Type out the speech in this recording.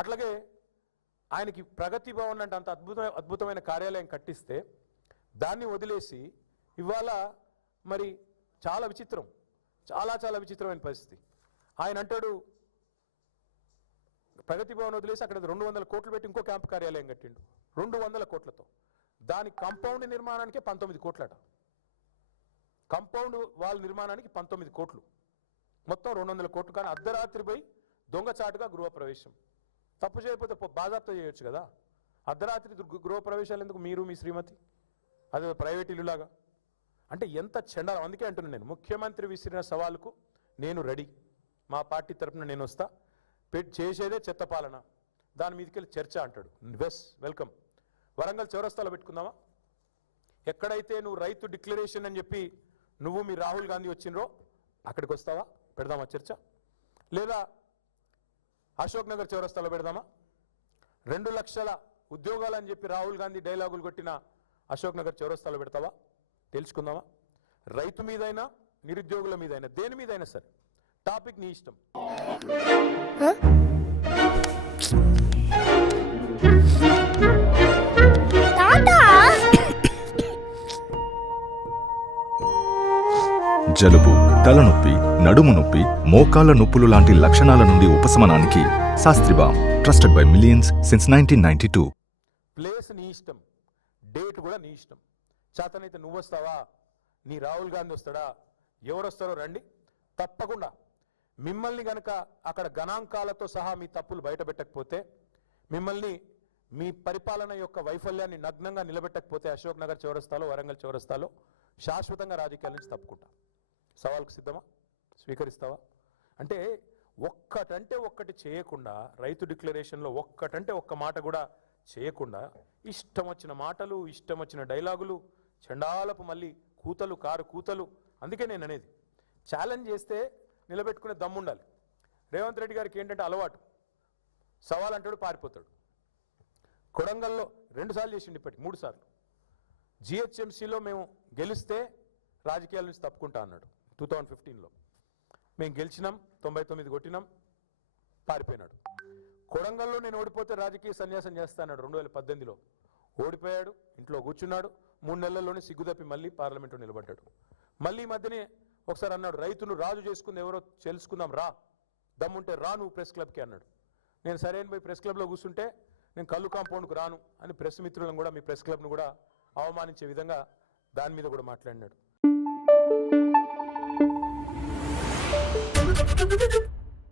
అట్లాగే ఆయనకి ప్రగతి భవన్ అంటే అంత అద్భుతమైన కార్యాలయం కట్టిస్తే దాన్ని వదిలేసి ఇవాళ మరి చాలా విచిత్రం, చాలా విచిత్రమైన పరిస్థితి. ఆయన అంటాడు ప్రగతి భవన్ వదిలేసి అక్కడ 200 కోట్లు పెట్టి ఇంకో క్యాంపు కార్యాలయం కట్టిండు 200 కోట్లతో. దాని కాంపౌండ్ నిర్మాణానికే 19 కోట్లట. కాంపౌండ్ వాల్ నిర్మాణానికి 19 కోట్లు, మొత్తం 200 కోట్లు. కానీ అర్ధరాత్రి పోయి దొంగచాటుగా గృహప్రవేశం. తప్పు చేయకపోతే బాజాప్తా చేయొచ్చు కదా. అర్ధరాత్రి గృహప్రవేశాలు ఎందుకు? మీరు మీ శ్రీమతి అదే ప్రైవేట్ ఇల్లులాగా. అంటే ఎంత చెండాలం. అందుకే అంటున్నాను నేను, ముఖ్యమంత్రి విసిరిన సవాలుకు నేను రెడీ. మా పార్టీ తరఫున నేను వస్తా. చేసేదే చెత్త పాలన, దాని మీదకి చర్చ అంటాడు. వెల్కమ్. వరంగల్ చౌరస్తాలో పెట్టుకుందామా? ఎక్కడైతే నువ్వు రైతు డిక్లరేషన్ అని చెప్పి నువ్వు మీ రాహుల్ గాంధీ వచ్చినరో అక్కడికి వస్తావా? పెడదామా చర్చ? లేదా అశోక్ నగర్ చౌరస్తాలో పెడదామా? 2 లక్షల ఉద్యోగాలు అని చెప్పి రాహుల్ గాంధీ డైలాగులు కొట్టిన అశోక్ నగర్ చౌరస్తాలో పెడతావా? తెలుసుకుందామా? రైతు మీదైనా నిరుద్యోగుల మీదైనా దేని మీదైనా సరే టాపిక్ నీ ఇష్టం. జలుబు, తలనొప్పి, నడుము నొప్పి, మోకాళ్ల నొప్పులు లాంటి లక్షణాల నుండి ఉపశమనానికి శాస్త్రిబామ్, trusted by millions since 1992. Place నీ ఇష్టం, డేట్ కూడా నీ ఇష్టం. చేతనైతే నువ్వు వస్తావా? నీ రాహుల్ గాంధీ వస్తాడా? ఎవరు వస్తారో రండి. తప్పకుండా మిమ్మల్ని గనక అక్కడ గణాంకాలతో సహా మీ తప్పులు బయటపెట్టకపోతే, మిమ్మల్ని మీ పరిపాలన యొక్క వైఫల్యాన్ని నగ్నంగా నిలబెట్టకపోతే అశోక్ నగర్ చౌరస్తాలో, వరంగల్ చౌరస్తాలో శాశ్వతంగా రాజకీయాల నుంచి తప్పుకుంటా. సవాల్కు సిద్ధమా? స్వీకరిస్తావా? అంటే ఒక్కటంటే ఒక్కటి చేయకుండా, రైతు డిక్లరేషన్లో ఒక్కటంటే ఒక్క మాట కూడా చేయకుండా ఇష్టం వచ్చిన మాటలు, ఇష్టం వచ్చిన డైలాగులు, చండాలపు మళ్ళీ కూతలు, కారు కూతలు. అందుకే నేను అనేది, ఛాలెంజ్ చేస్తే నిలబెట్టుకునే దమ్ముండాలి. రేవంత్ రెడ్డి గారికి ఏంటంటే అలవాటు, సవాల్ అంటాడు పారిపోతాడు. కొడంగల్లో 2 సార్లు చేసిండు, ఇప్పటికి 3 సార్లు. జిహెచ్ఎంసీలో మేము గెలిస్తే రాజకీయాల నుంచి తప్పుకుంటా అన్నాడు 2015లో. మేము గెలిచినాం, 99 కొట్టినాం, పారిపోయినాడు. కొడంగల్లో నేను ఓడిపోతే రాజకీయ సన్యాసం చేస్తాడు 2018లో. ఓడిపోయాడు, ఇంట్లో కూర్చున్నాడు. 3 నెలల్లోనే సిగ్గుదప్పి మళ్ళీ పార్లమెంట్లో నిలబడ్డాడు. మళ్ళీ ఈ మధ్యనే ఒకసారి అన్నాడు, రైతును రాజు చేసుకుంది ఎవరో తెలుసుకుందాం రా, దమ్ముంటే రా నువ్వు ప్రెస్ క్లబ్కి అన్నాడు. నేను సరైన పోయి ప్రెస్ క్లబ్లో కూర్చుంటే నేను కళ్ళు కాంపౌండ్కు రాను అని ప్రెస్ మిత్రులను కూడా, మీ ప్రెస్ క్లబ్ను కూడా అవమానించే విధంగా దాని మీద కూడా మాట్లాడినాడు.